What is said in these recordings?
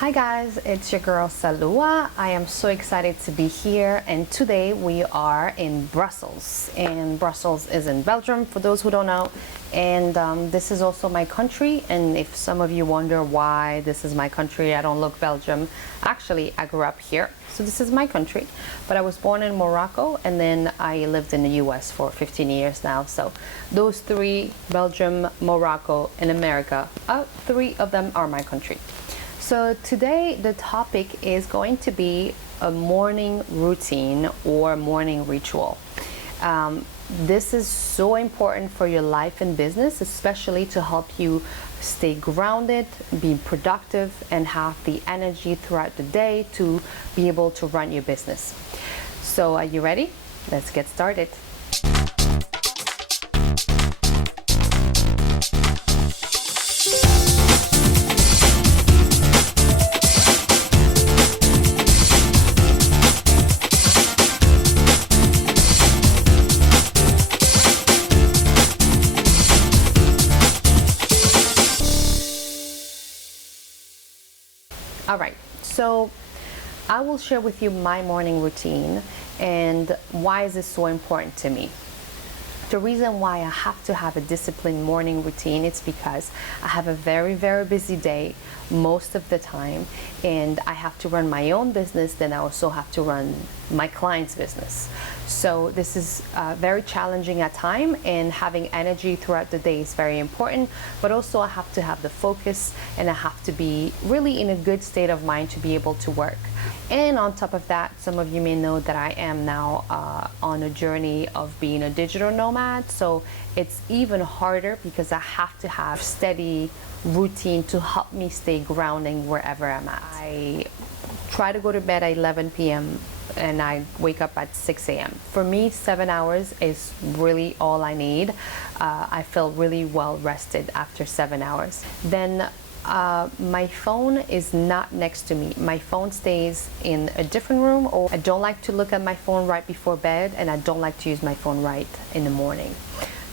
Hi guys, it's your girl Saloua. I am so excited to be here, and today we are in Brussels. And Brussels is in Belgium, for those who don't know. And this is also my country. And if some of you wonder why this is my country, I don't look Belgium. Actually, I grew up here, so this is my country. But I was born in Morocco, and then I lived in the US for 15 years now. So those three, Belgium, Morocco, and America, three of them are my country. So today the topic is going to be a morning routine or morning ritual. This is so important for your life and business, especially to help you stay grounded, be productive, and have the energy throughout the day to be able to run your business. So are you ready? Let's get started. All right, so I will share with you my morning routine and why is this so important to me. The reason why I have to have a disciplined morning routine is because I have a very, very busy day most of the time, and I have to run my own business, then I also have to run my client's business. So this is very challenging at times, and having energy throughout the day is very important, but also I have to have the focus and I have to be really in a good state of mind to be able to work. And on top of that, some of you may know that I am now on a journey of being a digital nomad. So it's even harder because I have to have steady routine to help me stay grounding wherever I'm at. I try to go to bed at 11 p.m. and I wake up at 6 a.m. For me, 7 hours is really all I need. I feel really well rested after 7 hours. Then my phone is not next to me. My phone stays in a different room, or I don't like to look at my phone right before bed, and I don't like to use my phone right in the morning.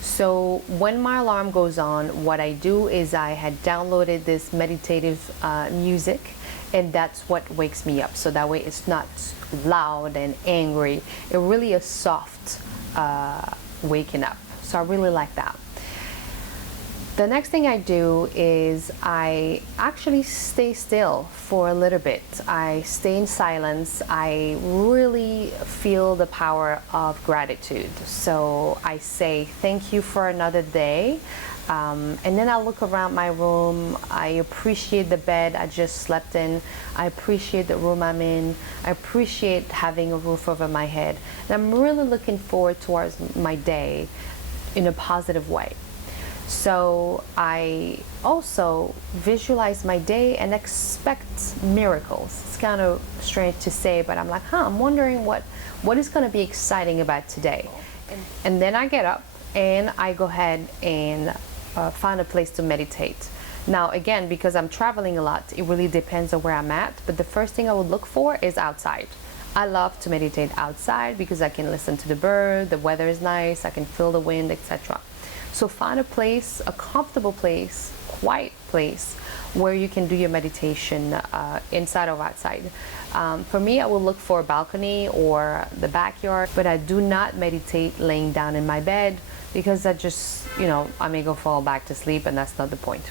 So when my alarm goes on, what I do is I had downloaded this meditative music, and that's what wakes me up. So that way it's not loud and angry. It really is soft waking up. So I really like that. The next thing I do is I actually stay still for a little bit. I stay in silence. I really feel the power of gratitude. So I say thank you for another day. And then I look around my room. I appreciate the bed I just slept in. I appreciate the room I'm in. I appreciate having a roof over my head. And I'm really looking forward towards my day in a positive way. So I also visualize my day and expect miracles. It's kind of strange to say, but I'm like, I'm wondering what is going to be exciting about today. And then I get up and I go ahead and find a place to meditate. Now again, because I'm traveling a lot, it really depends on where I'm at, but the first thing I would look for is outside. I love to meditate outside because I can listen to the bird, the weather is nice, I can feel the wind, etc. So find a place, a comfortable place, quiet place where you can do your meditation inside or outside. For me, I will look for a balcony or the backyard, but I do not meditate laying down in my bed because I just, I may go fall back to sleep, and that's not the point.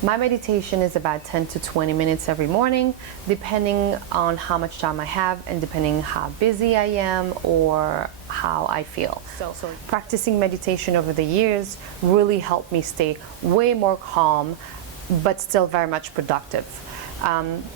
My meditation is about 10 to 20 minutes every morning, depending on how much time I have and depending how busy I am or how I feel. So practicing meditation over the years really helped me stay way more calm, but still very much productive.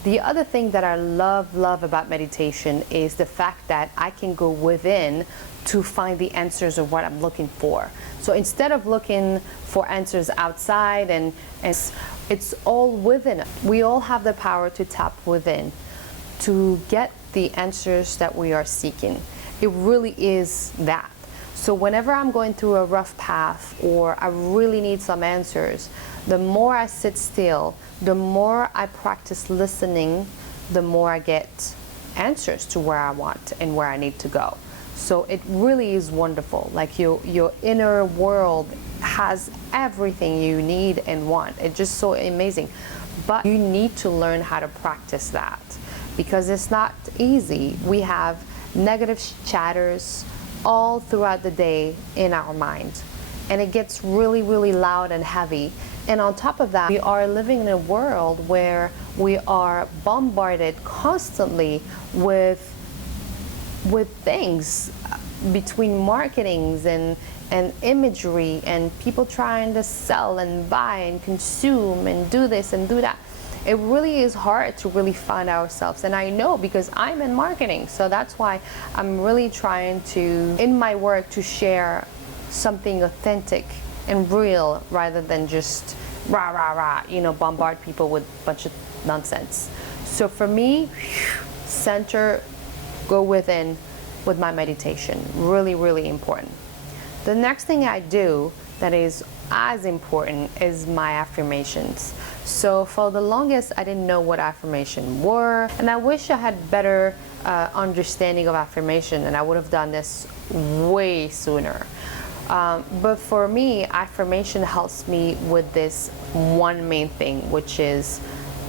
The other thing that I love about meditation is the fact that I can go within to find the answers of what I'm looking for. So instead of looking for answers outside, and it's all within. We all have the power to tap within to get the answers that we are seeking. It really is that. So whenever I'm going through a rough path or I really need some answers, the more I sit still, the more I practice listening, the more I get answers to where I want and where I need to go. So it really is wonderful. Like your inner world has everything you need and want. It's just so amazing. but you need to learn how to practice that because it's not easy. We have negative chatters all throughout the day in our mind, and it gets really, really loud and heavy. And on top of that, we are living in a world where we are bombarded constantly with things between marketings and imagery and people trying to sell and buy and consume and do this and do that. It really is hard to really find ourselves, and I know because I'm in marketing, so that's why I'm really trying to, in my work, to share something authentic and real rather than just rah rah rah, you know, bombard people with a bunch of nonsense. So for me, center, go within with my meditation, really, really important. The next thing I do that is as important is my affirmations. So for the longest, I didn't know what affirmation were, and I wish I had better understanding of affirmation, and I would have done this way sooner. But for me, affirmation helps me with this one main thing, which is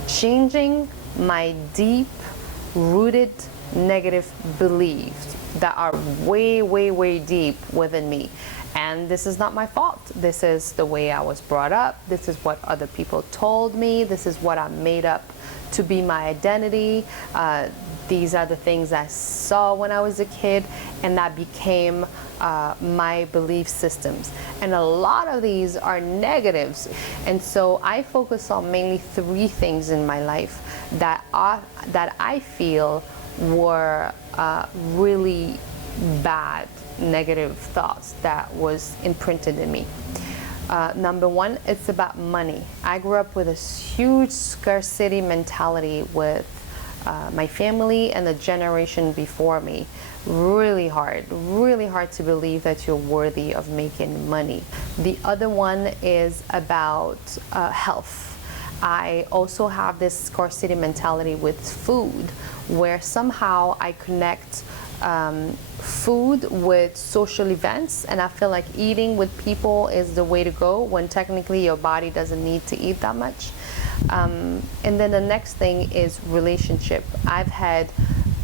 changing my deep rooted negative beliefs that are way, way, way deep within me. And this is not my fault. This is the way I was brought up. This is what other people told me. This is what I made up to be my identity. These are the things I saw when I was a kid, and that became my belief systems. And a lot of these are negatives. And so I focus on mainly 3 things in my life that I feel were really bad negative thoughts that was imprinted in me. Number 1, it's about money. I grew up with a huge scarcity mentality with my family and the generation before me. Really hard to believe that you're worthy of making money. The other one is about health. I also have this scarcity mentality with food, where somehow I connect food with social events, and I feel like eating with people is the way to go when technically your body doesn't need to eat that much. And then the next thing is relationship. I've had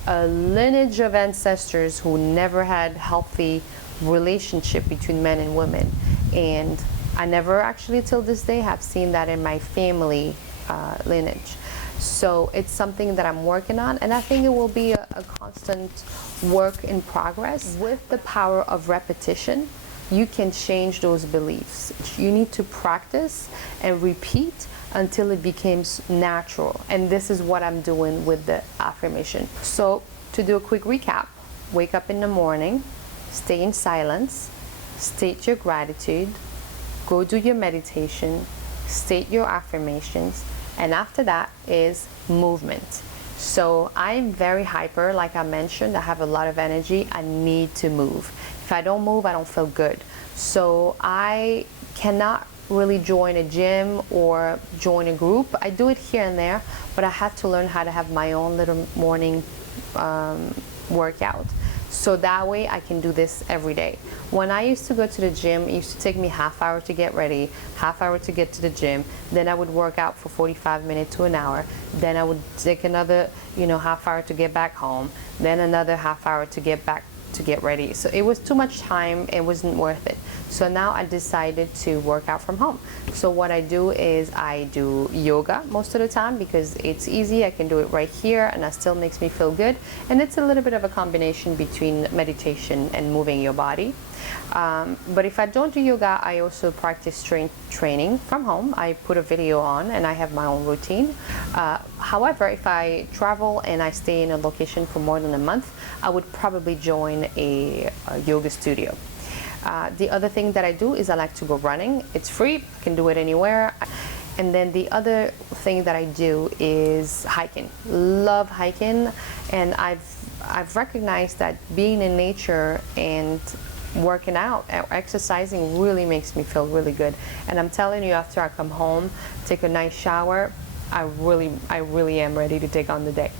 a lineage of ancestors who never had healthy relationship between men and women, and I never actually till this day have seen that in my family lineage. So it's something that I'm working on, and I think it will be a constant work in progress. With the power of repetition, you can change those beliefs. You need to practice and repeat until it becomes natural. And this is what I'm doing with the affirmation. So to do a quick recap, wake up in the morning, stay in silence, state your gratitude, go do your meditation, state your affirmations, and after that is movement. So I'm very hyper, like I mentioned. I have a lot of energy. I need to move. If I don't move, I don't feel good. So I cannot really join a gym or join a group. I do it here and there, but I have to learn how to have my own little morning workout. So that way I can do this every day. When I used to go to the gym, it used to take me half hour to get ready, half hour to get to the gym. Then I would work out for 45 minutes to an hour. Then I would take another, half hour to get back home. Then another half hour to get back to get ready. So it was too much time. It wasn't worth it. So now I decided to work out from home. So what I do is I do yoga most of the time because it's easy. I can do it right here, and that still makes me feel good. And it's a little bit of a combination between meditation and moving your body. But if I don't do yoga, I also practice strength training from home. I put a video on and I have my own routine. However, if I travel and I stay in a location for more than a month, I would probably join a yoga studio. The other thing that I do is I like to go running. It's free, I can do it anywhere. And then the other thing that I do is hiking. Love hiking, and I've recognized that being in nature and working out, exercising really makes me feel really good. And I'm telling you, after I come home, take a nice shower, I really am ready to take on the day.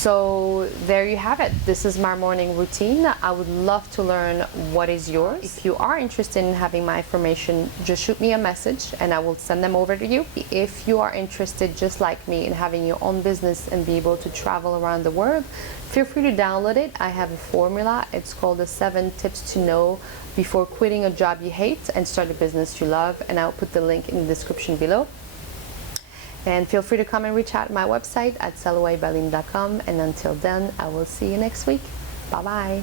So there you have it. This is my morning routine. I would love to learn what is yours. If you are interested in having my information, just shoot me a message and I will send them over to you. If you are interested, just like me, in having your own business and be able to travel around the world, feel free to download it. I have a formula. It's called the 7 Tips to Know Before Quitting a Job You Hate and Start a Business You Love. And I'll put the link in the description below. And feel free to come and reach out to my website at salouabalim.com. And until then, I will see you next week. Bye-bye.